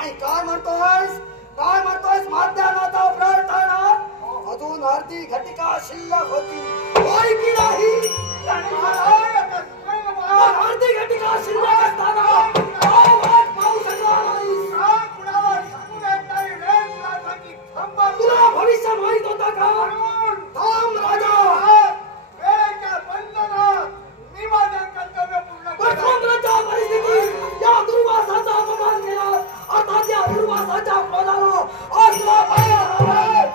आणि काय म्हणतोयस माध्यानाचा प्रयत्न अजून अर्धी घटिका शिल्लक होती होय की नाही अर्धी घटिका शिल्लक असताना पाहू शकला नाहीस तुला भविष्य माहित होता का थांब राजा परिस्थिती या दुर्वासाचा अपमान केला अर्थात या दुर्वासाच्या क्रोधाला असला पाहिजे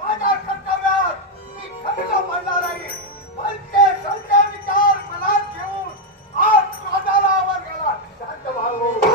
माझ्या कर्तव्यात मी खंड पडणार नाही भलते सगळे विचार मनात घेऊन आज क्रोधाला आवर गेला शांत व्हावं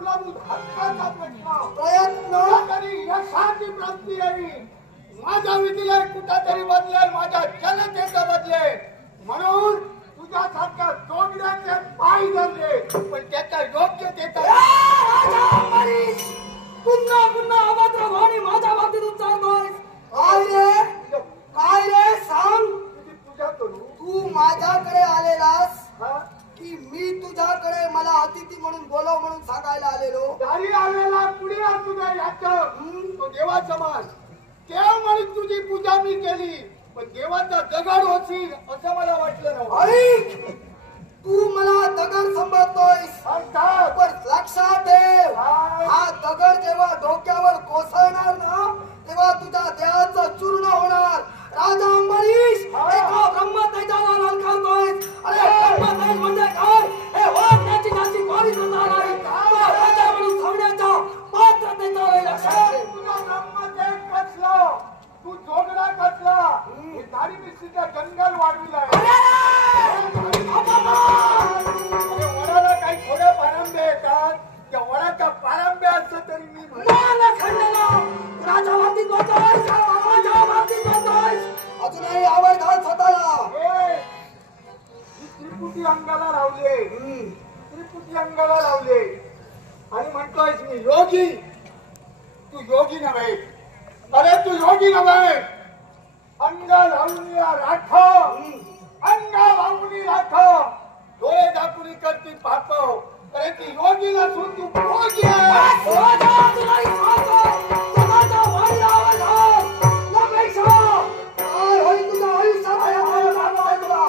मूलभूत हक्काचा प्रश्न प्रयत्न तरी यशाची प्राप्ती यावी. माझा विधिलय कुठेतरी बदलेल, माझ्या जनतेचं बदलेल. म्हणून तुझ्यासारख्या जोडण्याचे पाय धरले, पण त्याच्या योग्यतेचा राजा अंबरीश पुन्हा पुन्हा अभद्र वाणी माझ्या बाबतीत उच्चारतोय. काय रे सांग, तुझ्याकडून तू माझ्याकडे आलेलास हा? की मी तुझ्याकडे मला अतिथी म्हणून बोलव म्हणून सांगायला आलेलो? दारी आलेला पुढे असू दे याचं तो देवा समान. देव म्हणून तुझी पूजा मी केली, पण देवाचा दगड होशील असं मला वाटलं नव्हतं. ऐक, तू मला दगड संभळतोयस, अर्थात पण लक्षात ठेव, काय? हा दगड जेव्हा डोक्यावर कोसळणार ना तेव्हा तुझ्या देहाचं चूर्ण होणार. राजा अंबरीश एका ब्रह्मतेजाला ललकारतोय. अरे ब्रह्मतेज म्हणजे काय? हे वागण्याची ज्याची पवित्रता नाही, तो राजा म्हणून सांगण्याच्या पात्रतेचा वेळ लक्षात ठेव. तुझा ब्रह्मदेव कसला, तू जोगडा कसला, हे दाढी मिस्त्रीचा जंगल वाढविला वडाला काही थोडे पारंबे येतात, त्या वडाचा पारंबे असतं तरी मी राजा बाबतीत बोलतोय, राजा बाबतीत बोलतोय. अजूनही आवड घाल स्वतःला. त्रिपुटी अंगाला लावले, त्रिपुटी अंगाला लावले आणि म्हणतोयस मी योगी. तू योगी नव्हे, अरे तू योगी नव्हे. अंग लावून राख, अंग लावून राख, डोळे दाखवून करती पाप. अरे ती योगी नसून तू भोगी आहे. राजा तुलाही सांगतोय, स्वतःच्या वाणीला आवाज घाल. लपेक्षा. काय होईल तुझ्या आयुष्यात हे मला सांगतोय तुला.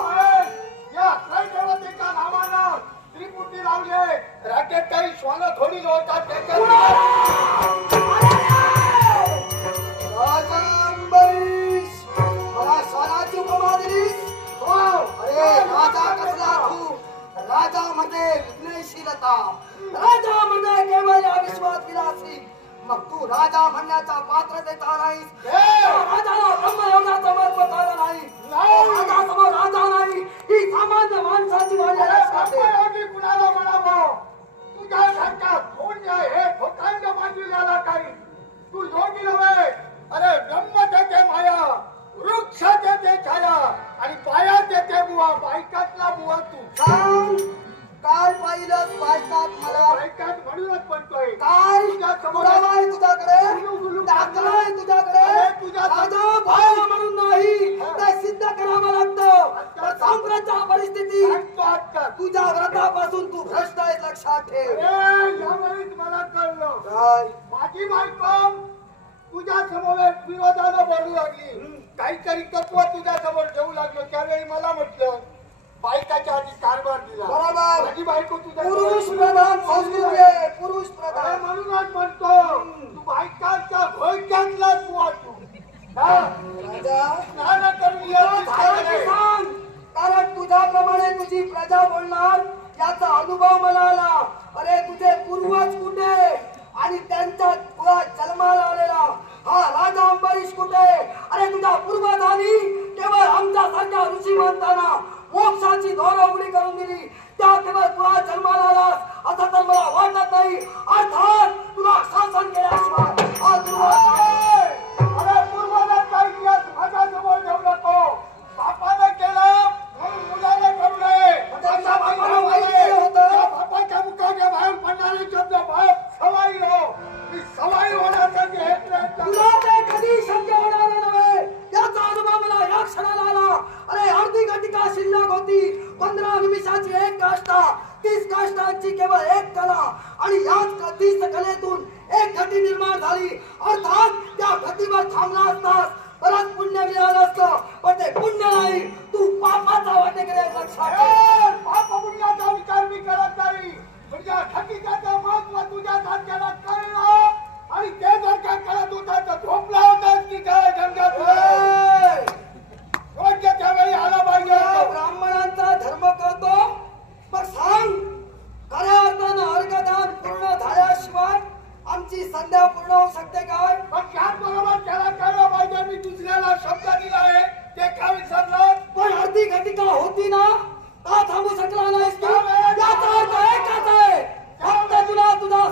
या देवतेच्या नावानं त्रिपुटी लावले, राखेत काही श्वान थोडी होतात त्याच्यात. राजा अंबरीश, मला स्वाराची उपमा दिलीस? अरे राजा कसला तू? राजा म्हणजे विघ्नशीलता, राजा म्हणजे केवळ अविश्वास विलासी. मग तू राजा म्हणण्याचा पात्रतेचा नाहीस. राजाला ब्रह्मयोगाचं महत्व कळलं नाही. राजा समोर राजा नाही, ही सामान्य माणसाची वाणी आहे. लक्षात ठेव. योगी कुणाला म्हणावं? तुझ्यासारख्या धोंड्या हे ठोकांड बांधलेला काही. तू योगी नव्हे. अरे ब्रह्म देते माया, वृक्ष देते छाया आणि पाया देते बुवा. बायकातला बुवा तू. सांग, काय पाहिलंस बायकात मला? बायकात म्हणूनच म्हणतोय. काय तुझ्या समोर पुरावा आहे तुझ्याकडे? दाखला आहे तुझ्याकडे? राजा भाव म्हणून नाही, ते सिद्ध करावं लागतं. पण साम्राज्य परिस्थिती सांगतो आता. तुझ्या व्रतापासून तू भ्रष्ट आहे. लक्षात ठेव. यावेळीच मला कळलं. काय? माझी बायको तुझ्या समोर विरोधानं बोलू लागली, काहीतरी तत्व तुझ्या समोर ठेवू लागलो. त्यावेळी मला म्हटलं बायकाच्या आधी कारभार दिला. बरोबर. माझी बायको तुझ्या पुरुष प्रधान संस्कृती आहे, पुरुष प्रधान. म्हणूनच म्हणतो तू बायकांच्या घोळक्यातलाच बुवा तू. राजा स्नान करून ये. झालं सांग, कारण तुझ्याप्रमाणे तुझी प्रजा बोलणार याचा अनुभव मला आला. अरे तुझे पूर्वज कुठे आणि त्यांच्या कुळात जन्माला आलेला हा राजा अंबरीश कुठे? अरे तुझ्या पूर्वजांनी केवळ आमच्यासारख्या ऋषीमंतांना मोक्षाची दोर उघडी करून दिली, त्या केवळ तुला जन्माला आलास असं तर मला वाटत नाही. अर्थात तुला शासन केल्याशिवाय हा दुर्वास नाही. अरे पूर्वजांचा इतिहास माझ्यासमोर ठेवू नको. बापाने केलं म्हणून मुलाने करू नये. त्यांच्या बापाला वाईट केलं होतं. बापाच्या मुखाच्या बाहेर पडणारे शब्द बाप सवाई हो. मी सवाई होण्यासाठी हे प्रयत्न. तुला ते कधी शक्य होणार नव्हे याचा अनुभव मला या क्षणाला आला. अरे अर्धी घटिका शिल्लक होती, 15 निमिषाची एक काष्टा, 30 काष्टांची केवळ एक कला आणि याच 30 कलेतून एक घटी निर्माण झाली. अर्थात त्या घटीवर थांबला असतास परत पुण्य मिळालं असतं, पण ते पुण्य नाही, तू पापाचा वाटेकडे. लक्षात ठेव. पाप पुण्याचा विचार मी करत नाही. तुझ्या हकीकाचं महत्व तुझ्या सारख्याला कळलं आणि ते जर काय कळत होता तर झोपला होतास की काय गंगात? योग्य त्यावेळी आला पाहिजे. ब्राह्मणांचा धर्म करतो, मग सांग खऱ्या अर्थानं अर्घदान पूर्ण झाल्याशिवाय आमची संध्या पूर्ण होऊ शकते काय? पण त्याचबरोबर त्याला कळलं पाहिजे मी दुसऱ्याला शब्द दिला आहे ते का विसरलं? पण अर्धी घटिका होती ना, का थांबू शकला नाहीस तू? याचा अर्थ एकच आहे, फक्त तुला तुझा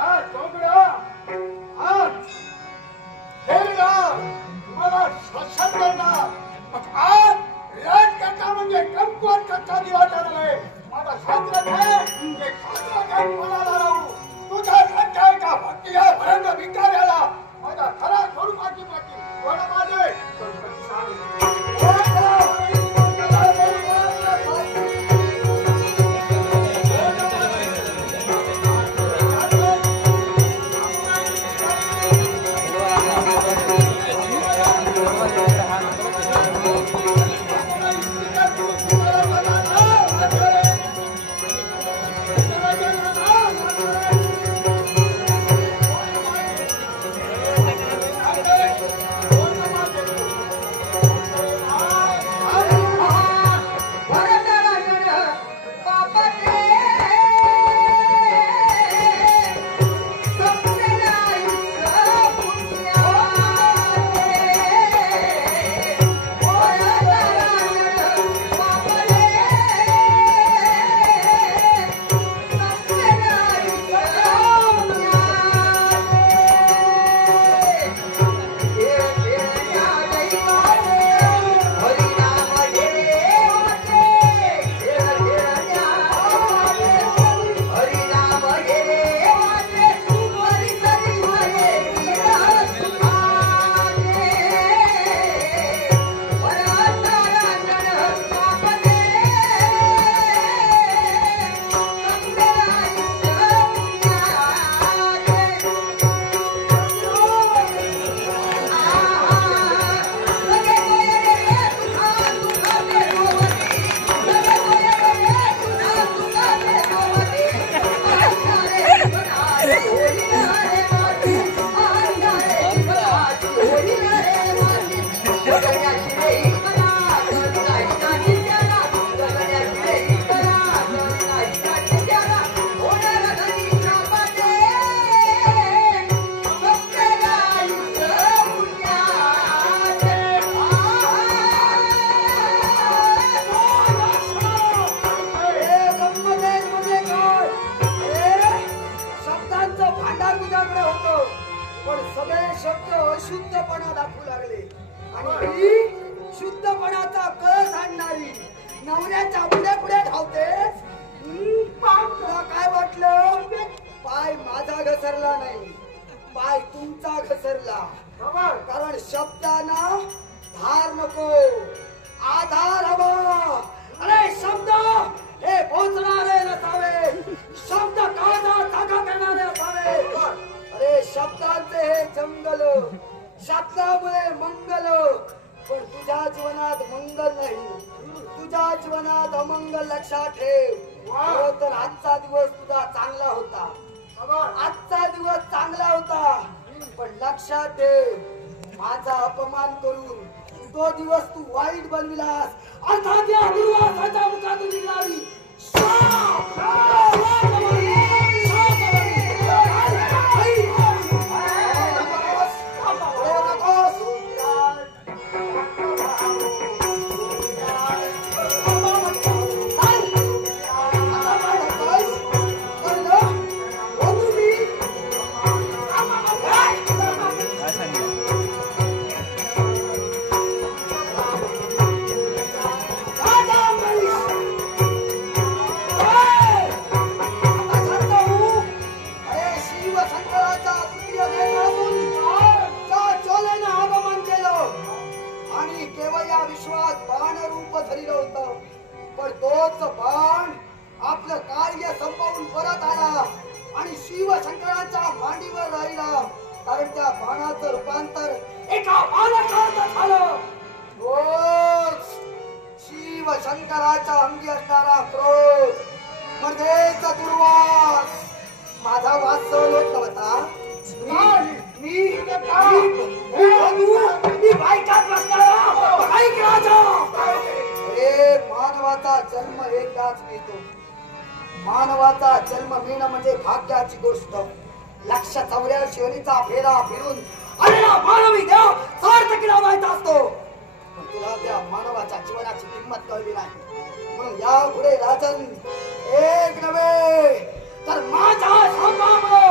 हा चोगडा हा हेरडा मला शासन करणार मग आज राजकर्ता म्हणजे कमकुवत कच्चा दिवा ठरलाय माझा शास्त्र घे शास्त्र घे मनाला लावू तुझा संख्या का भक्ती या भरंग भिकाऱ्याला माझा खरा स्वरूपाची पाठी कोणा माझे शुद्धपणा दाखवू लागले आणि ही शुद्धपणाचा कळस आणणारी नवऱ्याच्या पुढे पुढे धावते. तुला काय वाटलं? पाय माझा घसरला नाही, पाय तुमचा घसरला. कारण शब्दांना धार नको, आधार हवा. अरे शब्द हे पोचणारे नसावे, शब्द काळजा जागा करणारे असावे. अरे शब्दांचे हे जंगल, शब्दामुळे मंगल. पण तुझ्या जीवनात मंगल नाही, तुझ्या जीवनात अमंगल. लक्षात ठेव. तर आजचा दिवस तुझा चांगला होता, आजचा दिवस चांगला होता. पण लक्षात ठेव, माझा अपमान करून तो दिवस तू वाईट बनविलास. अर्थात या दुर्वासाच्या मुखातून निघाली शंकराच्या अंगी असणारा क्रोध, मध्येचा दुर्वास. माझा वास सहन होत नव्हता. मी बायकात बसणारा ऐक राजा. अरे मानवाचा जन्म एकदाच मिळतो, मानवाचा जन्म मिळणं म्हणजे भाग्याची गोष्ट. 184 फेरा फिरून आलेला मानवी देव सार्थकी लावायचा असतो. पण तुला त्या मानवाच्या जीवनाची किंमत कळली नाही. म्हणून यापुढे राजन एक नव्हे तर माझ्या शापामुळे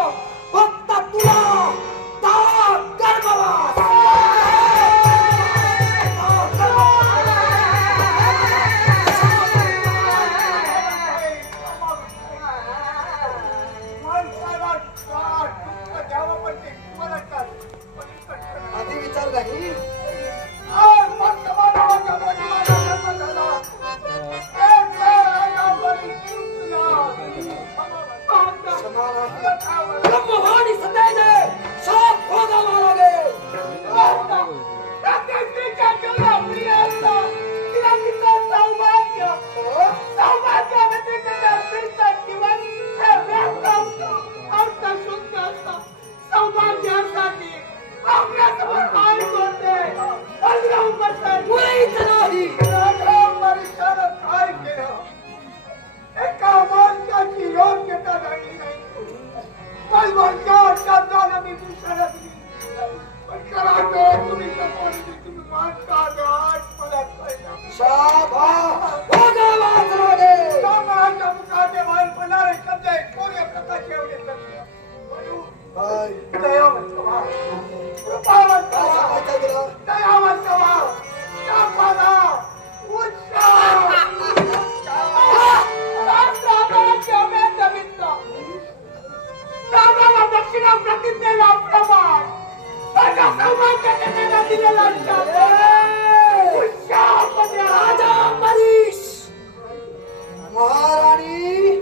महाराणी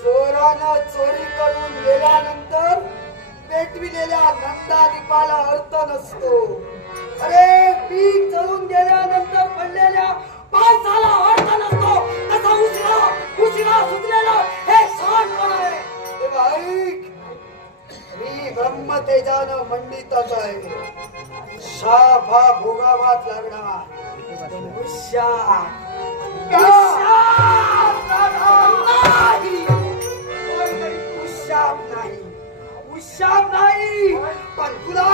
चोरानं चोरी करून गेल्यानंतर पेटविलेल्या नंदादीपाला अर्थ नसतो. अरे पीक जळून गेल्यानंतर पडलेल्या पावसाला अर्थ नसतो. तसा उशिरा सुचलेला हे शहाणपण आहे. तेव्हा ऐक, मी ब्रह्मतेजानं मंडितच आहे. शाप हा भोगावाच लागणार. उशाप नाही, पण तुला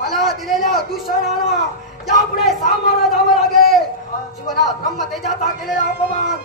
मला दिलेल्या दूषणाला यापुढे सामोरं जावं लागेल. जीवनात ब्रह्मतेजाचा केलेला अपमान